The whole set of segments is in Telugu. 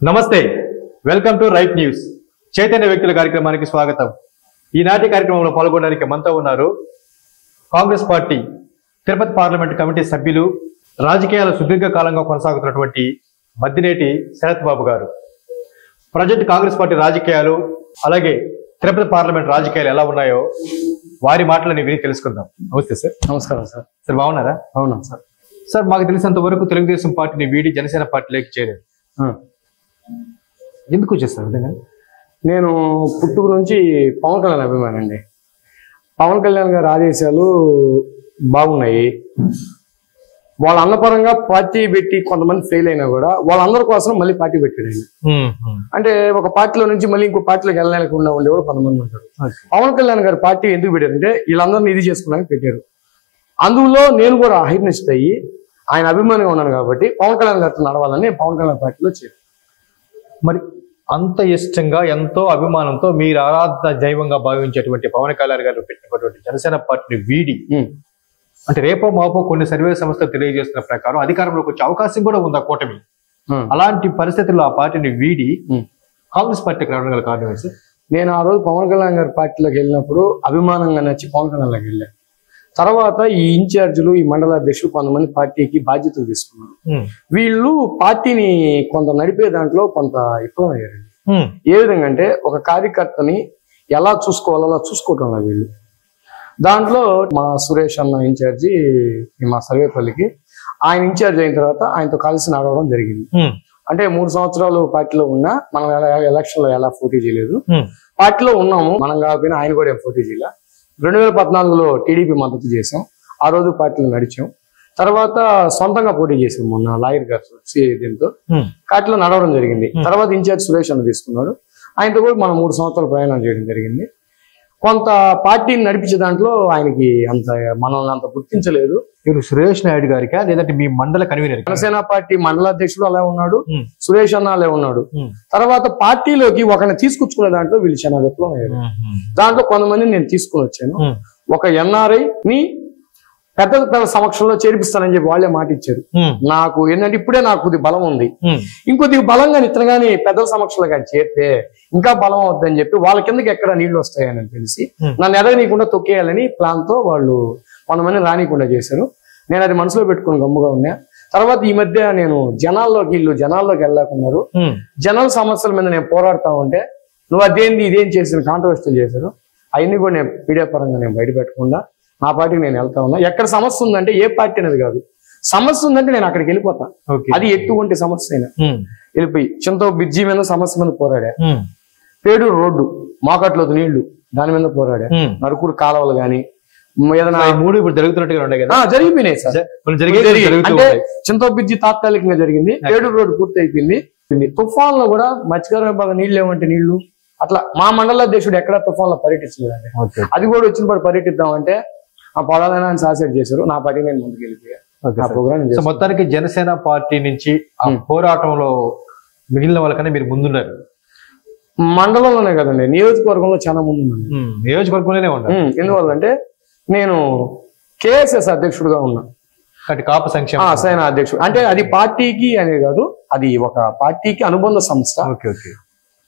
నమస్తే, welcome to right news. Chaitanya వ్యక్తుల కార్యక్రమానికి స్వాగతం. ఈనాటి కార్యక్రమంలో పాల్గొనడానికి మనతో ఉన్నారు Congress party Tirupati parliament committee సభ్యులు, రాజకీయాల సుదీర్ఘ కాలంగా కొనసాగుతున్నటువంటి మద్దినేటి శరత్ బాబు గారు. ప్రజెంట్ కాంగ్రెస్ పార్టీ రాజకీయాలు అలాగే తిరుపతి పార్లమెంట్ రాజకీయాలు ఎలా ఉన్నాయో వారి మాటలని విని తెలుసుకుందాం. నమస్తే సార్. నమస్కారం సార్. సార్ బాగున్నారా? అవునా సార్. సార్, మాకు తెలిసినంత వరకు తెలుగుదేశం పార్టీని వీడి జనసేన పార్టీలోకి చేరారు. ఎందుకు వచ్చేస్తారు? నేను పుట్టుక నుంచి పవన్ కళ్యాణ్ అభిమాని అండి. పవన్ కళ్యాణ్ గారి ఆదేశాలు బాగున్నాయి. వాళ్ళ అన్నపరంగా పార్టీ పెట్టి కొంతమంది ఫెయిల్ అయినా కూడా వాళ్ళందరి కోసం మళ్ళీ పార్టీ పెట్టాడు ఆయన. అంటే ఒక పార్టీలో నుంచి మళ్ళీ ఇంకో పార్టీలోకి వెళ్ళలేకుండా ఉండేవాడు కొంతమంది ఉంటారు. పవన్ కళ్యాణ్ గారి పార్టీ ఎందుకు పెట్టారంటే వీళ్ళందరినీ ఇది చేసుకోవడానికి పెట్టారు. అందులో నేను కూడా హైర్నెస్ట్ అయ్యి ఆయన అభిమానిగా ఉన్నాను కాబట్టి పవన్ కళ్యాణ్ గారితో నడవాలని పవన్ కళ్యాణ్ పార్టీలో చేరాను. మరి అంత ఇష్టంగా ఎంతో అభిమానంతో మీరు ఆరాధన దైవంగా భావించేటువంటి పవన్ కళ్యాణ్ గారు పెట్టినటువంటి జనసేన పార్టీని వీడి అంటే రేపో మాపో కొన్ని సర్వే సంస్థలు తెలియజేస్తున్న ప్రకారం అధికారంలోకి వచ్చే అవకాశం కూడా ఉంది ఆ కూటమి. అలాంటి పరిస్థితుల్లో ఆ పార్టీని వీడి కాంగ్రెస్ పార్టీకి రావడం గల కారణం ఏంటి సార్? నేను ఆ రోజు పవన్ కళ్యాణ్ గారి పార్టీలోకి వెళ్ళినప్పుడు అభిమానంగా నచ్చి పవన్ కళ్యాణ్లోకి వెళ్ళాను. తర్వాత ఈ ఇన్ఛార్జీలు, ఈ మండలాధ్యక్షులు కొంతమంది పార్టీకి బాధ్యతలు తీసుకున్నారు. వీళ్ళు పార్టీని కొంత నడిపే దాంట్లో కొంత విఫలం అయ్యారండి. ఏ విధంగా అంటే ఒక కార్యకర్తని ఎలా చూసుకోవాలో అలా చూసుకోవటం వీళ్ళు. దాంట్లో మా సురేష్ అన్న ఇన్ఛార్జి మా సర్వేపల్లికి, ఆయన ఇన్ఛార్జ్ అయిన తర్వాత ఆయనతో కలిసి నడవడం జరిగింది. అంటే 3 సంవత్సరాలు పార్టీలో ఉన్నా మనం ఎలక్షన్ లో ఎలా పోటీ చేయలేదు, పార్టీలో ఉన్నాము మనం కాకపోయినా ఆయన కూడా ఏం పోటీ చేయలే. 2014లో టీడీపీ మద్దతు చేసాం, ఆ రోజు పార్టీలో నడిచాం. తర్వాత సొంతంగా పోటీ చేసాం మొన్న లాయర్ గారు దీంతో పార్టీలో నడవడం జరిగింది. తర్వాత ఇన్ఛార్జ్ సురేష్ అన్న తీసుకున్నాడు, ఆయనతో కూడా మనం 3 సంవత్సరాలు ప్రయాణం చేయడం జరిగింది. కొంత పార్టీని నడిపించే దాంట్లో ఆయనకి మనల్ని అంత గుర్తించలేదు. మీరు సురేష్ నాయుడు గారికా లేదంటే మీ మండల కన్వీనర్? జనసేన పార్టీ మండలాధ్యక్షుడు అలా ఉన్నాడు, సురేష్ అన్న అలా ఉన్నాడు. తర్వాత పార్టీలోకి ఒకరిని తీసుకొచ్చుకునే దాంట్లో వీళ్ళు చాలా విప్లవం అయ్యారు. దాంట్లో కొంతమందిని నేను తీసుకుని వచ్చాను. ఒక ఎన్ఆర్ఐ ని పెద్ద సమక్షంలో చేర్పిస్తానని చెప్పి వాళ్ళే మాట ఇచ్చారు. నాకు ఏంటంటే ఇప్పుడే నాకు కొద్ది బలం ఉంది, ఇంకొద్ది బలంగా ఇతరుగాని పెద్దల సమక్షంలో కానీ చేరితే ఇంకా బలం అవుద్దని చెప్పి వాళ్ళ కిందకి ఎక్కడ నీళ్లు వస్తాయని తెలిసి నన్ను ఎదగనీయకుండా తొక్కేయాలని ప్లాన్ తో వాళ్ళు కొంతమంది రానియకుండా చేశారు. నేను అది మనసులో పెట్టుకుని గమ్ముగా ఉన్నా. తర్వాత ఈ మధ్య నేను జనాల్లోకి వెళ్ళలేకున్నారు. జనాల సమస్యల మీద నేను పోరాడుతా ఉంటే నువ్వు అదేంది ఇదేం చేసిన కాంట్రవర్సీలు చేశారు. అవన్నీ కూడా నేను పీడియా పరంగా నేను బయట పెట్టకుండా నా పార్టీకి నేను వెళ్తా ఉన్నా. ఎక్కడ సమస్య ఉందంటే ఏ పార్టీ అనేది కాదు, సమస్య ఉందంటే నేను అక్కడికి వెళ్ళిపోతా. అది ఎటువంటి సమస్య అయినా వెళ్ళిపోయి చింతో బ్రిడ్జి మీద సమస్య మీద పోరాడా, పేడూరు రోడ్డు మోకట్లేదు నీళ్లు దాని మీద పోరాడా, నరుకూరు కాలువలు గాని ఏదైనా 3 ఇప్పుడు జరుగుతున్నట్టుగా ఉండే కదా, జరిగిపోయినాయి సార్. అంటే చింతో బ్రిడ్జి తాత్కాలికంగా జరిగింది, పేడూరు రోడ్డు పూర్తి అయిపోయింది. తుఫాన్ లో కూడా మత్స్యకార బాగా నీళ్లు ఏమంటే నీళ్లు అట్లా మా మండలాధ్యక్షుడు ఎక్కడ తుఫాన్ లో పర్యటించలేదండి. అది కూడా వచ్చిన పర్యటిద్దామంటే ఆ పొలాలైనా సాసెట్ చేశారు. నా పార్టీ నేను ముందుకు వెళ్ళిపోయా. మొత్తానికి జనసేన పార్టీ నుంచి ఆ పోరాటంలో మిగిలిన వాళ్ళకన్నా మీరు ముందున్నారు. మండలంలోనే కదండి, నియోజకవర్గంలో చాలా ముందు ఉన్నాను. నియోజకవర్గంలోనే ఉన్నారు. ఎందువల్లంటే నేను కేఎస్ఎస్ అధ్యక్షుడుగా ఉన్నా, కాపు సంక్షేమ సేన అధ్యక్షుడు. అంటే అది పార్టీకి అనేది కాదు, అది ఒక పార్టీకి అనుబంధ సంస్థ.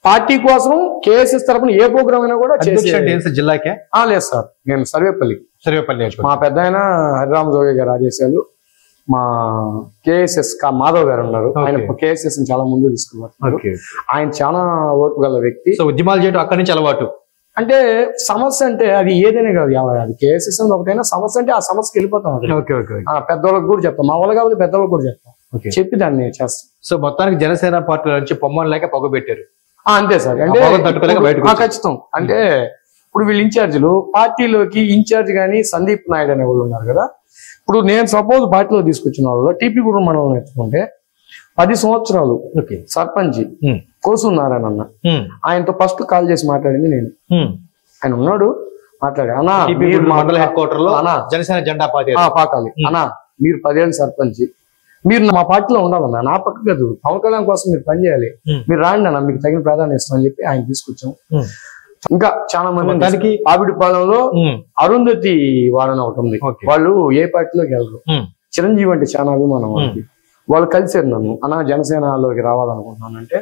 పార్టీ కోసం కేఎస్ఎస్ తరఫున ఏ ప్రోగ్రామ్ అయినా కూడా జిల్లాకే లేదు సార్. నేను సర్వేపల్లి మా పెద్ద ఆయన హరిరామ జోగి గారు ఆదేశాలు, మా కేఎస్ఎస్ మాధవ్ గారు ఉన్నారు, ఆయన కేఎస్ఎస్ చాలా ముందు తీసుకున్నారు. ఆయన చాలా ఓర్పు గల వ్యక్తి. ఉద్యమాలు చేయడం అక్కడి నుంచి అలవాటు. అంటే సమస్య అంటే అది ఏదైనా కాదు, అది కేఎస్ఎస్ అని ఒకటైనా సమస్య అంటే ఆ సమస్యకి వెళ్ళిపోతాం. పెద్దవాళ్ళకి కూడా చెప్తాం, మా వాళ్ళు కాబట్టి పెద్దవాళ్ళకి కూడా చెప్తాం, చెప్పి దాన్ని చేస్తాం. సో మొత్తానికి జనసేన పార్టీ నుంచి పొమ్మని లేక పొగబెట్టారు. అంతే సార్. అంటే ఖచ్చితం. అంటే ఇప్పుడు వీళ్ళు ఇన్ఛార్జీలు పార్టీలోకి ఇన్ఛార్జ్ గానీ సందీప్ నాయుడు అనే వాళ్ళు ఉన్నారు కదా. ఇప్పుడు నేను సపోజ్ పార్టీలో తీసుకొచ్చిన వాళ్ళు టీపీ కూడా మనం ఎత్తుకుంటే 10 సంవత్సరాలు సర్పంచ్ కోసు నారాయణ అన్న, ఆయనతో ఫస్ట్ కాల్ చేసి మాట్లాడింది నేను. ఆయన ఉన్నాడు, మాట్లాడా, అన్నా మండల హెడ్ క్వార్టర్ లో జనసేన జెండా పాకాలి అన్నా, మీరు 10 ఏళ్ళు సర్పంచ్, మీరు మా పార్టీలో ఉండాలన్నా, నా పక్క కాదు, పవన్ కళ్యాణ్ కోసం మీరు పనిచేయాలి, మీరు రాండి అన్న, మీకు తగిన ప్రాధాన్యత ఇస్తాం అని చెప్పి ఆయన తీసుకొచ్చాం. ఇంకా చాలా మంది దానికి ఆవిడిపాలెంలో అరుంధతి వాడని ఒకటి ఉంది, వాళ్ళు ఏ పార్టీలోకి వెళ్ళరు. చిరంజీవి అంటే చాలా అభిమానం వాళ్ళకి. వాళ్ళు కలిసారు నన్ను, అన్న జనసేనలోకి రావాలనుకుంటున్నాను అంటే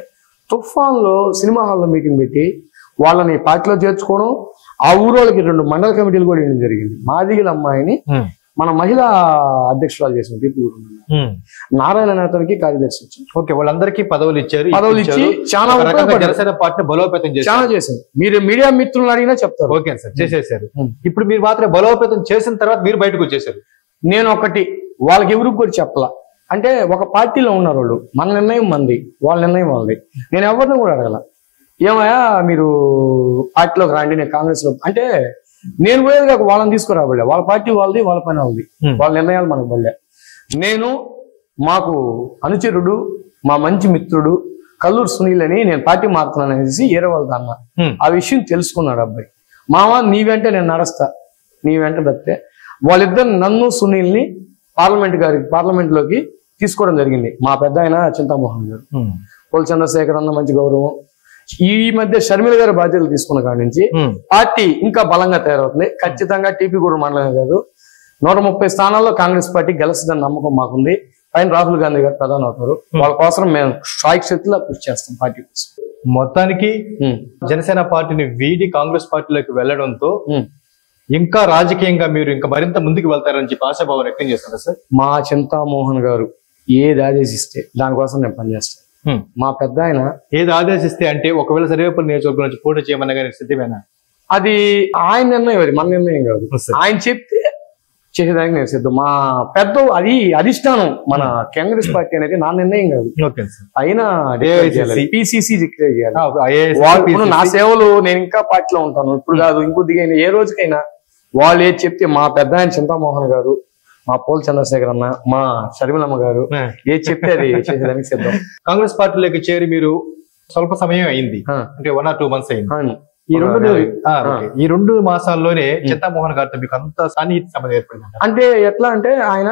తుఫాన్ లో సినిమా హాల్లో మీటింగ్ పెట్టి వాళ్ళని పార్టీలో చేర్చుకోవడం, ఆ ఊరోళ్ళకి 2 మండల కమిటీలు కూడా వేయడం జరిగింది. మాదిగల అమ్మాయిని మన మహిళా అధ్యక్షురాలు చేసిన తీర్పు కూడా ఉంది. నారాయణ నేతనికి కార్యదర్శి వచ్చారు. ఓకే, వాళ్ళందరికీ పదవులు ఇచ్చారు. ఇచ్చి చాలా జనసేన పార్టీని బలోపేతం చాలా చేశారు. మీరు మీడియా మిత్రులను అడిగినా చెప్తారు. ఓకే సార్, చేసేసారు. ఇప్పుడు మీరు మాత్రం బలోపేతం చేసిన తర్వాత మీరు బయటకు వచ్చేసారు. నేను ఒకటి వాళ్ళకి ఎవరికి కూడా చెప్పలా. అంటే ఒక పార్టీలో ఉన్నారు వాళ్ళు, మన నిర్ణయం మంది, వాళ్ళ నిర్ణయం వాళ్ళది. నేను ఎవరిని కూడా అడగల, ఏమయ్యా మీరు పార్టీలోకి రండి, నేను కాంగ్రెస్ లో అంటే నేను పోయేది కాక వాళ్ళని తీసుకురాబడలే. వాళ్ళ పార్టీ వాళ్ళది, వాళ్ళ పైన వాళ్ళది, వాళ్ళ నిర్ణయాలు మనకు పడలే. నేను మాకు అనుచరుడు, మా మంచి మిత్రుడు కల్లూరు సునీల్ అని నేను పార్టీ మారుతున్నాను అనేసి ఏరే వాళ్ళతో అన్నా. ఆ విషయం తెలుసుకున్నాడు అబ్బాయి. మామ నీ వెంట నేను నడుస్తా, నీ వెంట తప్పితే వాళ్ళిద్దరు నన్ను సునీల్ని పార్లమెంట్ లోకి తీసుకోవడం జరిగింది. మా పెద్ద ఆయన చింతామోహన్ గారు, పోల్ చంద్రశేఖర్ అన్న మంచి గౌరవం. ఈ మధ్య షర్మిల గారి బాధ్యతలు తీసుకున్న కాడి నుంచి పార్టీ ఇంకా బలంగా తయారవుతుంది. ఖచ్చితంగా టీపీ కూడా మండలమే కాదు, 130 స్థానాల్లో కాంగ్రెస్ పార్టీ గెలుస్తుందని నమ్మకం మాకుంది. పైన రాహుల్ గాంధీ గారు ప్రధాని అవుతారు. వాళ్ళ కోసం మేము శక్తిలా కృషి చేస్తాం పార్టీ కోసం. మొత్తానికి జనసేన పార్టీని వీడి కాంగ్రెస్ పార్టీలోకి వెళ్లడంతో ఇంకా రాజకీయంగా మీరు ఇంకా మరింత ముందుకు వెళ్తారని చెప్పి ఆశాభావం వ్యక్తం చేస్తారు సార్. మా చింతామోహన్ గారు ఏది ఆదేశిస్తే దానికోసం నేను పనిచేస్తాను. మా పెద్ద ఆయన ఏది ఆదేశిస్తే అంటే ఒకవేళ సర్వేపల్లి నియోజకవర్గం నుంచి పోటీ చేయమన్నా కానీ సిద్ధమేనా? అది ఆయన నిర్ణయం, అది మన నిర్ణయం కాదు. ఆయన చెప్తే చేసేదానికి నేను సిద్ధం. మా పెద్ద అది అధిష్టానం మన కాంగ్రెస్ పార్టీ అనేది నా నిర్ణయం కాదు. అయినా పిసిసి డిక్లేర్ చేయాలి. నా సేవలు నేను ఇంకా పార్టీలో ఉంటాను, ఇప్పుడు కాదు ఇంకొద్దిగా ఏ రోజుకైనా వాళ్ళు ఏది చెప్తే మా పెద్ద ఆయన చింతామోహన్ గారు, మా పోల్ చంద్రశేఖర్ అన్న, మా షర్మిలమ్మ గారు ఏది చెప్తే అది చేసేదానికి సిద్ధం. కాంగ్రెస్ పార్టీలోకి చేరి మీరు స్వల్ప సమయం అయింది, అంటే 1 or 2 months అయింది. ఈ 2 మాసాల్లోనే చింతామోహన్ గారితో మీకు అంత సన్నిహిత సంబంధం ఏర్పడింది. అంటే ఎట్లా అంటే ఆయన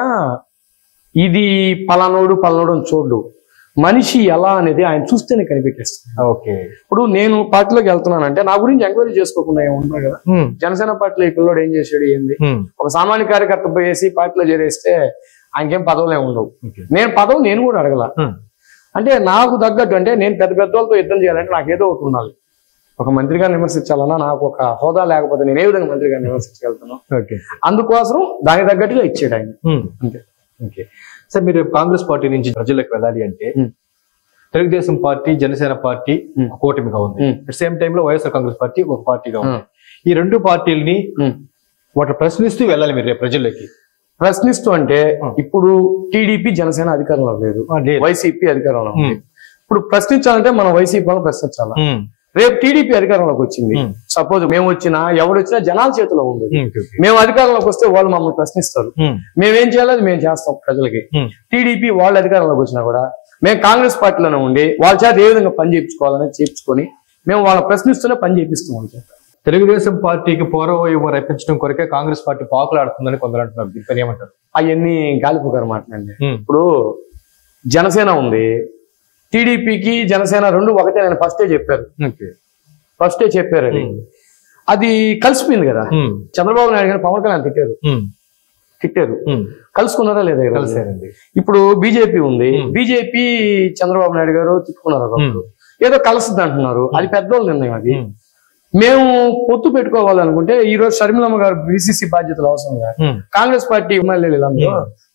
ఇది పలానోడు అని చూడు, మనిషి ఎలా అనేది ఆయన చూస్తేనే కనిపెట్టేస్తుంది. ఓకే, ఇప్పుడు నేను పార్టీలోకి వెళ్తున్నానంటే నా గురించి ఎంక్వైరీ చేసుకోకుండా ఏముంటారు కదా. జనసేన పార్టీలో ఈ పిల్లోడు ఏం చేశాడు ఏంది, ఒక సామాన్య కార్యకర్త పోయేసి పార్టీలో చేరేస్తే ఆయనకేం పదవులు ఏమి ఉండవు. నేను కూడా అడగల. అంటే నాకు తగ్గట్టు, అంటే నేను పెద్ద వాళ్ళతో యుద్ధం చేయాలంటే నాకు ఏదో ఒకటి ఉండాలి. ఒక మంత్రిగా విమర్శించాలన్నా నాకు ఒక హోదా లేకపోతే నేను ఏ విధంగా మంత్రిగా విమర్శించగలుగుతాను. అందుకోసం దానికి తగ్గట్టుగా ఇచ్చాడు ఆయన. అంతే. ఓకే సార్, మీరు కాంగ్రెస్ పార్టీ నుంచి ప్రజలకు వెళ్ళాలి అంటే తెలుగుదేశం పార్టీ, జనసేన పార్టీ కూటమిగా ఉంది, అట్ సేమ్ టైమ్ లో వైఎస్ఆర్ కాంగ్రెస్ పార్టీ ఒక పార్టీగా ఉంది. ఈ 2 పార్టీలని వాటి ప్రశ్నిస్తూ వెళ్ళాలి మీరు ప్రజల్లోకి. ప్రశ్నిస్తూ అంటే ఇప్పుడు టీడీపీ జనసేన అధికారంలో లేదు, వైసీపీ అధికారంలో ఉంది. ఇప్పుడు ప్రశ్నించాలంటే మనం వైసీపీ వాళ్ళని ప్రశ్నించాలి. రేపు టీడీపీ అధికారంలోకి వచ్చింది, సపోజ్ మేము వచ్చినా ఎవరు వచ్చినా జనాల చేతిలో ఉంది. మేము అధికారంలోకి వస్తే వాళ్ళు మమ్మల్ని ప్రశ్నిస్తారు, మేమేం చేయాలి అది మేము చేస్తాం ప్రజలకి. టీడీపీ వాళ్ళ అధికారంలోకి వచ్చినా కూడా మేము కాంగ్రెస్ పార్టీలోనే ఉండి వాళ్ళ చేత ఏ విధంగా పని చేయించుకోవాలని చేయించుకొని మేము వాళ్ళని ప్రశ్నిస్తూనే పని చేపిస్తాం. తెలుగుదేశం పార్టీకి పూర్వవైపు రప్పించడం కొరకే కాంగ్రెస్ పార్టీ పాకులాడుతుందని కొందరు అంటున్నారు, ఏమంటారు? అవన్నీ గాలిపుగారు మాట్లాడండి. ఇప్పుడు జనసేన ఉంది, టీడీపీకి జనసేన 2 ఒకటే అని ఫస్టే చెప్పారు. అది అది కలిసిపోయింది కదా. చంద్రబాబు నాయుడు గారు పవన్ కళ్యాణ్ తిట్టారు, కలుసుకున్నారా లేదా? ఇప్పుడు బీజేపీ ఉంది, బీజేపీ చంద్రబాబు నాయుడు గారు తిట్టుకున్నారు, ఏదో కలుస్తుంది అంటున్నారు. అది పెద్దోళ్ళ నిర్ణయం. అది మేము పొత్తు పెట్టుకోవాలనుకుంటే ఈ రోజు షర్మిలమ్మ గారు బీసీసీ బాధ్యతలు అవసరంగా కాంగ్రెస్ పార్టీ ఎమ్మెల్యేలు అందరూ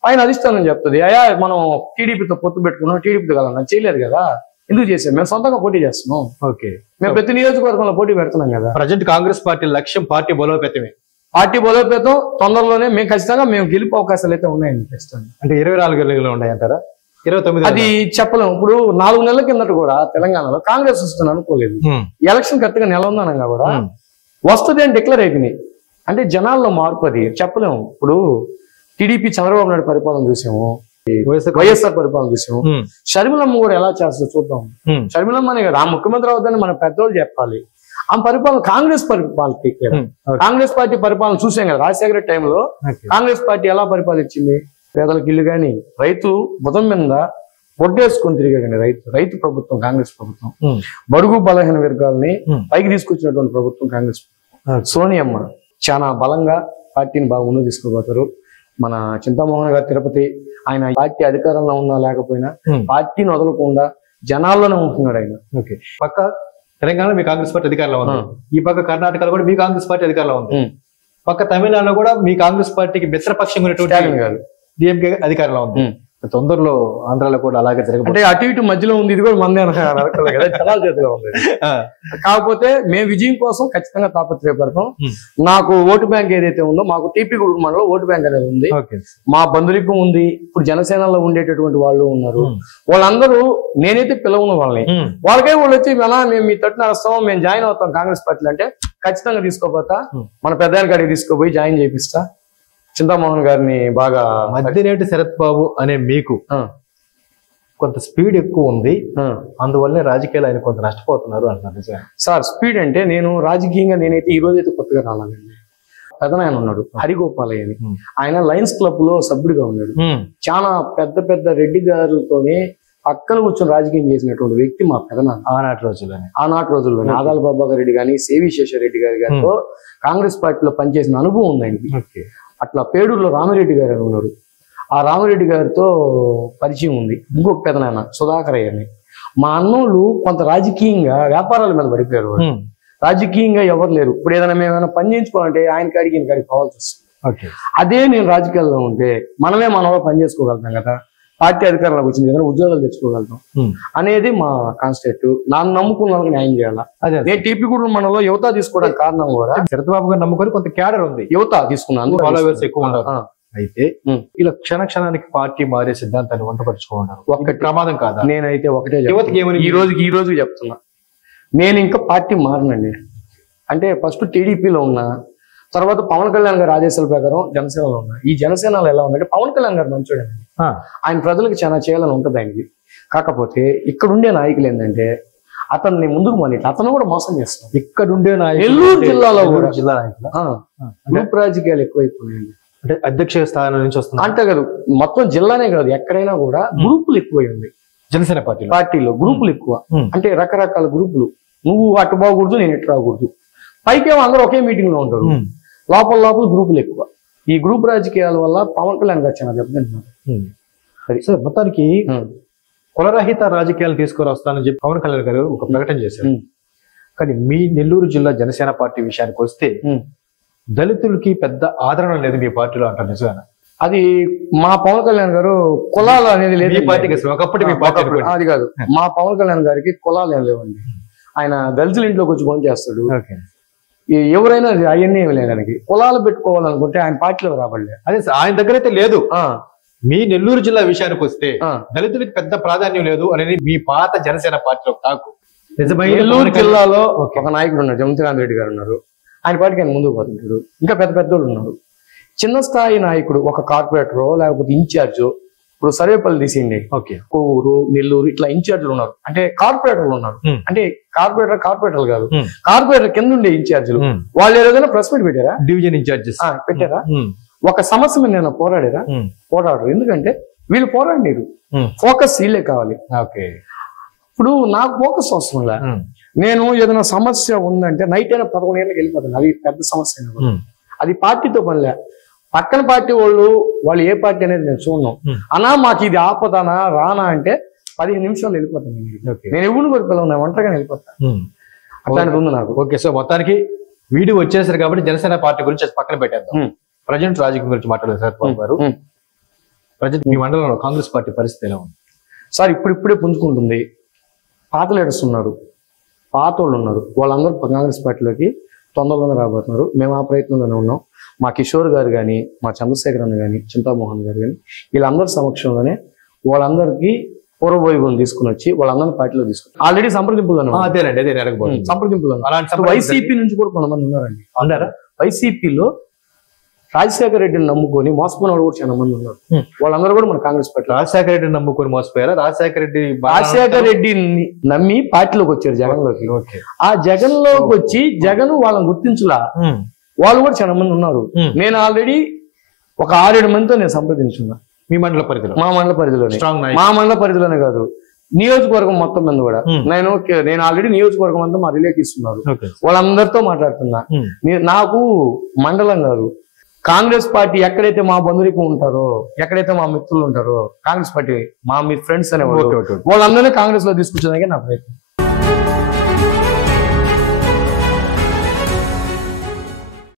ఆయన అధిష్టానం చెప్తుంది, అయ్యా మనం టీడీపీతో పొత్తు పెట్టుకున్నాం, టీడీపీతో కలన్నా చేయలేదు కదా, ఎందుకు చేసాం? మేము సొంతంగా పోటీ చేస్తున్నాం. ఓకే, మేము ప్రతి నియోజకవర్గంలో పోటీ పెడుతున్నాం కదా. ప్రజెంట్ కాంగ్రెస్ పార్టీ లక్ష్యం పార్టీ బలోపేతమే. పార్టీ బలోపేతం తొందరలోనే మేము ఖచ్చితంగా మేము గెలుపు అవకాశాలు అయితే ఉన్నాయండి. ఖచ్చితంగా. అంటే 24 ఉన్నాయంటారా? 29 అది చెప్పలేము. ఇప్పుడు 4 నెలల కిందట కూడా తెలంగాణలో కాంగ్రెస్ వస్తుంది అనుకోలేదు. ఎలక్షన్ కరెక్ట్ గా నెల ఉందనగా కూడా వస్తుంది అని డిక్లేర్ అయిపోయినాయి. అంటే జనాల్లో మార్పు అది చెప్పలేము. ఇప్పుడు టీడీపీ చంద్రబాబు నాయుడు పరిపాలన చూసాము, వైఎస్ఆర్ పరిపాలన చూసాము, షర్మిలమ్మ కూడా ఎలా చేస్తుందో చూద్దాం. షర్మిలమ్మ అనే కదా ఆ ముఖ్యమంత్రి అవుతుందని మన పెద్దోళ్ళు చెప్పాలి. ఆ పరిపాలన కాంగ్రెస్ పార్టీ పరిపాలన చూసాం కదా. రాజశేఖర టైంలో కాంగ్రెస్ పార్టీ ఎలా పరిపాలించింది? పేదలకు ఇల్లు గాని, రైతు బుధం మీద బొడ్డేసుకొని తిరిగాడండి. రైతు ప్రభుత్వం కాంగ్రెస్ ప్రభుత్వం. బడుగు బలహీన వర్గాలని పైకి తీసుకొచ్చినటువంటి ప్రభుత్వం కాంగ్రెస్ ప్రభుత్వం. సోనియమ్మ చాలా బలంగా పార్టీని బాగా ముందుకు తీసుకుపోతారు. మన చింతామోహన్ గారు తిరుపతి, ఆయన పార్టీ అధికారంలో ఉన్నా లేకపోయినా పార్టీని వదలకుండా జనాల్లోనే ఉంటున్నాడు ఆయన. ఓకే. పక్క తెలంగాణలో మీ కాంగ్రెస్ పార్టీ అధికారంలో ఉంది, ఈ పక్క కర్ణాటకలో కూడా మీ కాంగ్రెస్ పార్టీ అధికారంలో ఉంది, పక్క తమిళనాడులో కూడా మీ కాంగ్రెస్ పార్టీకి మిత్రపక్షంగా ఉన్నటువంటి డిఎంకే అధికారంలో ఉంది. తొందరలో ఆంధ్రాలో కూడా అలాగే జరగదు. అంటే అటు ఇటు మధ్యలో ఉంది, ఇది కూడా మందే అనకలే కదా, జనాల చేతిలో ఉంది. కాకపోతే మేము విజయం కోసం ఖచ్చితంగా తాపత్రయపడతాం. నాకు ఓటు బ్యాంక్ ఏదైతే ఉందో, మాకు టీపీ గుడి మండలం ఓటు బ్యాంక్ అనేది ఉంది, మా బంధురికం ఉంది. ఇప్పుడు జనసేనలో ఉండేటటువంటి వాళ్ళు ఉన్నారు, వాళ్ళందరూ నేనైతే పిలవను వాళ్ళని, వాళ్ళకే వాళ్ళు వచ్చి ఎలా మేము మీ తట్టు నడుస్తాం, మేము జాయిన్ అవుతాం కాంగ్రెస్ పార్టీలో అంటే ఖచ్చితంగా తీసుకోపోతా. మన పెద్ద గారికి తీసుకుపోయి జాయిన్ చేపిస్తా. చింతామోహన్ గారిని బాగా మధ్యనేటి శరత్ బాబు అనే మీకు కొంత స్పీడ్ ఎక్కువ ఉంది, అందువల్లే రాజకీయాలు ఆయన కొంత నష్టపోతున్నారు అంటున్నారు సార్. స్పీడ్ అంటే నేను రాజకీయంగా నేనైతే ఈ రోజైతే కొత్తగా రాలేదండి. పెదనాయన ఉన్నాడు హరిగోపాలయ్య అని, ఆయన లయన్స్ క్లబ్ లో సభ్యుడిగా ఉన్నాడు. చాలా పెద్ద పెద్ద రెడ్డి గారితోనే పక్కన కూర్చొని రాజకీయం చేసినటువంటి వ్యక్తి మా పెదనాన్న. ఆనాటి రోజుల్లోనే ఆదాల బాబా రెడ్డి గాని, సేవి శేషారెడ్డి గారితో కాంగ్రెస్ పార్టీలో పనిచేసిన అనుభవం ఉంది ఆయనకి. అట్లా పేడూరులో రామిరెడ్డి గారు అని ఉన్నారు, ఆ రామిరెడ్డి గారితో పరిచయం ఉంది. ఇంకొక పెదనాయన సుధాకరయ్య అని. మా అన్నోళ్ళు కొంత రాజకీయంగా వ్యాపారాల మీద పడిపోయారు. రాజకీయంగా ఎవరు లేరు. ఇప్పుడు ఏదైనా మేము ఏమైనా పని చేయించుకోవాలంటే ఆయన కాడికి ఈయన కాడికి కావాల్సి వస్తుంది. అదే నేను రాజకీయాల్లో ఉంటే మనమే మనలో పని చేసుకోగలుగుతాం కదా, పార్టీ అధికారంలోకి వచ్చింది ఏదైనా ఉద్యోగాలు తెచ్చుకోగలుగుతాం అనేది మా కాన్సెప్ట్. నన్ను నమ్ముకున్న వాళ్ళకి న్యాయం చేయాలా. నేను టీపీ కూడా మనలో యువత తీసుకోవడానికి కారణం కూడా చంద్రబాబు గారు నమ్ముకొని కొంత క్యాడర్ ఉంది, యువత తీసుకున్నాను, ఫాలోవర్స్ ఎక్కువ ఉన్నారు. అయితే ఇలా క్షణ క్షణానికి పార్టీ మారే సిద్ధాంతాన్ని వంటపరుచుకున్నారు, ఒక్కటి ప్రమాదం కాదా? నేనైతే ఒకటే ఈ రోజు చెప్తున్నా, నేను ఇంకా పార్టీ మారనండి. అంటే ఫస్ట్ టీడీపీలో ఉన్నా, తర్వాత పవన్ కళ్యాణ్ గారి ఆదేశాల ప్రకారం జనసేనలో ఉన్నా. ఈ జనసేనలో ఎలా ఉందంటే పవన్ కళ్యాణ్ గారు మంచోడండి, ఆయన ప్రజలకు చాలా చేయాలని ఉంటుంది ఆయనకి. కాకపోతే ఇక్కడుండే నాయకులు ఏంటంటే అతన్ని ముందుకు మానేట అతను కూడా మోసం చేస్తాం. ఇక్కడుండే నెల్లూరు జిల్లాలో కూడా జిల్లా నాయకులు గ్రూప్ రాజకీయాలు ఎక్కువైపోయాయండి. అంటే అధ్యక్ష స్థానం నుంచి వస్తుంది అంటే కాదు, మొత్తం జిల్లానే కాదు, ఎక్కడైనా కూడా గ్రూపులు ఎక్కువై ఉంది. జనసేన పార్టీలో గ్రూపులు ఎక్కువ, అంటే రకరకాల గ్రూపులు. నువ్వు అటు బాగకూడదు, నేను ఇటు రాకూడదు. పైకేమో అందరూ ఒకే మీటింగ్ లో ఉంటారు, లోపల లోపల గ్రూపులు ఎక్కువ. ఈ గ్రూప్ రాజకీయాల వల్ల పవన్ కళ్యాణ్ గారు చాలా దెబ్బతింటున్నారు. సార్, మొత్తానికి కులరహిత రాజకీయాలు తీసుకురొస్తానని చెప్పి పవన్ కళ్యాణ్ గారు ఒక ప్రకటన చేశారు. కానీ మీ నెల్లూరు జిల్లా జనసేన పార్టీ విషయానికి వస్తే దళితులకి పెద్ద ఆదరణ లేదు మీ పార్టీలో అంటారు, నిజమేనా? అది మా పవన్ కళ్యాణ్ గారు కులాలు అనేది లేదు పార్టీకి. ఒకప్పటి మీ పార్టీ అది కాదు, మా పవన్ కళ్యాణ్ గారికి కులాలు ఏం లేవండి. ఆయన దళితుల ఇంట్లోకి వచ్చి ఫోన్ చేస్తాడు. ఎవరైనా అవన్నీ ఏమి లేదు ఆయనకి. కులాలు పెట్టుకోవాలనుకుంటే ఆయన పార్టీలో రాబడలే. అదే ఆయన దగ్గర అయితే లేదు. మీ నెల్లూరు జిల్లా విషయానికి వస్తే దళితులకి పెద్ద ప్రాధాన్యం లేదు అనేది మీ పాత జనసేన పార్టీలో తాకు. నెల్లూరు జిల్లాలో ఒక నాయకుడు ఉన్నారు, జమతిరాన్ రెడ్డి గారు ఉన్నారు. ఆయన పార్టీకి ఆయన ముందుకు పోతుంటారు. ఇంకా పెద్ద పెద్దోళ్ళు ఉన్నారు. చిన్న స్థాయి నాయకుడు, ఒక కార్పొరేటరో లేకపోతే ఇన్ఛార్జో, ఇప్పుడు సర్వేపల్లి తీసేయండి, కొవ్వూరు, నెల్లూరు ఇట్లా ఇన్ఛార్జీలు ఉన్నారు. అంటే కార్పొరేటర్లు ఉన్నారు. అంటే కార్పొరేటర్లు కాదు, కార్పొరేటర్ కింద ఉండే ఇన్ఛార్జీలు. వాళ్ళు ఏదైనా ప్రెస్ మీట్ పెట్టారా? డివిజన్ ఇన్ఛార్జెస్ పెట్టారా? ఒక సమస్య మీద నేను పోరాడారా? పోరాడరు. ఎందుకంటే వీళ్ళు పోరాడలేరు, ఫోకస్ వీళ్ళే కావాలి. ఇప్పుడు నాకు ఫోకస్ అవసరం లే. నేను ఏదైనా సమస్య ఉందంటే నైట్ అయినా 11 గంటలకు వెళ్ళిపోతాను. అది పెద్ద సమస్య, అది పార్టీతో పనిలే. పక్కన పార్టీ వాళ్ళు ఏ పార్టీ అనేది నేను చూడను. అన్నా మాకు ఇది ఆపదానా రానా అంటే 15 నిమిషాలు వెళ్ళిపోతాను. నేను ఎవరిని కూడా పిల్లలు ఒంటరిగా వెళ్ళిపోతాను. అట్లాంటిది ఉంది నాకు. ఓకే, సో మొత్తానికి వీడియో వచ్చేసారు కాబట్టి జనసేన పార్టీ గురించి పక్కన పెట్టేద్దాం. ప్రజెంట్ రాజకీయం గురించి మాట్లాడారు శరత్ బాబు గారు. ప్రజెంట్ మీ మండలంలో కాంగ్రెస్ పార్టీ పరిస్థితి ఎలా ఉంది సార్? ఇప్పుడిప్పుడే పుంజుకుంటుంది. పాత లీడర్స్ ఉన్నారు, పాత వాళ్ళు ఉన్నారు, వాళ్ళందరూ కాంగ్రెస్ పార్టీలోకి తొందరలోనే రాబోతున్నారు. మేము ఆ ప్రయత్నంలోనే ఉన్నాం. మా కిషోర్ గారు కానీ, మా చంద్రశేఖర్ అన్న కానీ, చింతామోహన్ గారు కానీ, వీళ్ళందరి సమక్షంలోనే వాళ్ళందరికీ పూర్వవైభవం తీసుకుని వచ్చి వాళ్ళందరినీ పార్టీలో తీసుకున్నారు. ఆల్రెడీ సంప్రదింపులు వైసీపీ నుంచి కూడా కొంతమంది ఉన్నారండి. అన్నారా? వైసీపీలో రాజశేఖర రెడ్డిని నమ్ముకొని మోసపోయిన వాళ్ళు కూడా చాలా మంది ఉన్నారు. వాళ్ళందరూ కూడా మన కాంగ్రెస్ పార్టీ. రాజశేఖర రెడ్డిని నమ్ముకొని మోసపోయారా? రాజశేఖర రెడ్డిని నమ్మి పార్టీలోకి వచ్చారు, జగన్ లోకి. ఆ జగన్ లోకి వచ్చి జగన్ వాళ్ళని గుర్తించలా. వాళ్ళు కూడా చాలా మంది ఉన్నారు. నేను ఆల్రెడీ ఒక 6-7 మందితో నేను సంప్రదించున్నా. మీ మండల పరిధిలో? మా మండల పరిధిలోనే కాదు, నియోజకవర్గం మొత్తం మీద కూడా. నేను ఆల్రెడీ నియోజకవర్గం అంతా మా రిలేటివ్స్ ఉన్నారు, వాళ్ళందరితో మాట్లాడుతున్నా. నాకు మండలం కాదు, కాంగ్రెస్ పార్టీ ఎక్కడైతే మా బంధువులు ఉంటారో, ఎక్కడైతే మా మిత్రులు ఉంటారో, కాంగ్రెస్ పార్టీ మా మీ ఫ్రెండ్స్ అనేవాళ్ళు, వాళ్ళందరినీ కాంగ్రెస్ లో తీసుకొచ్చేదానికి నా ప్రయత్నం.